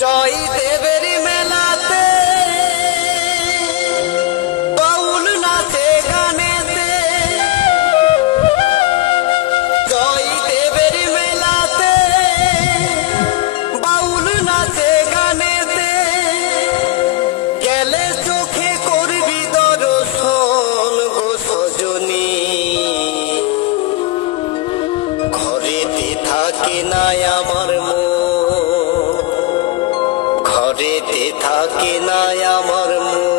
জয় দেবের মেলাতে বাউল নাচে গানেতে, জয় দেবের মেলাতে বাউল নাচে গানেতে, গেলে চোখে করবি দর্শন গো সজনী, ঘরেতে থাকে নাই আমার মন, ঘরেতে থাকে নাই আমার মন।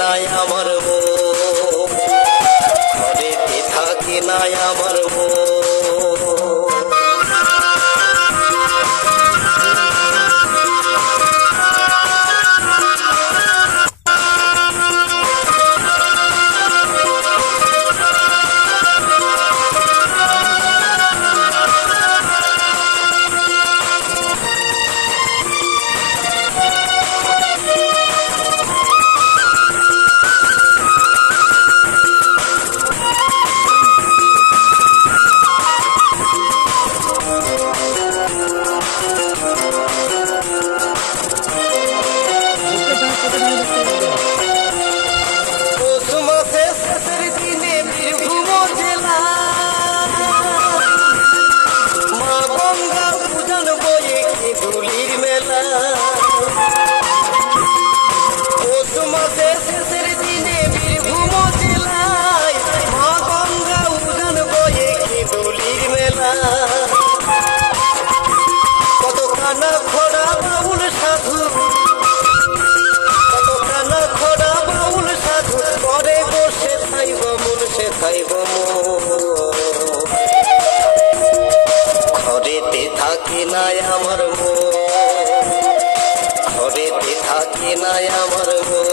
নাই আমার মন, ঘরেতে থাকে নাই আমার মন। ঘরেতে থাকে নাই আমার মন, ঘরেতে থাকে নাই আমার মন।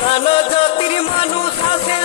নানা জাতির মানুষ আছে।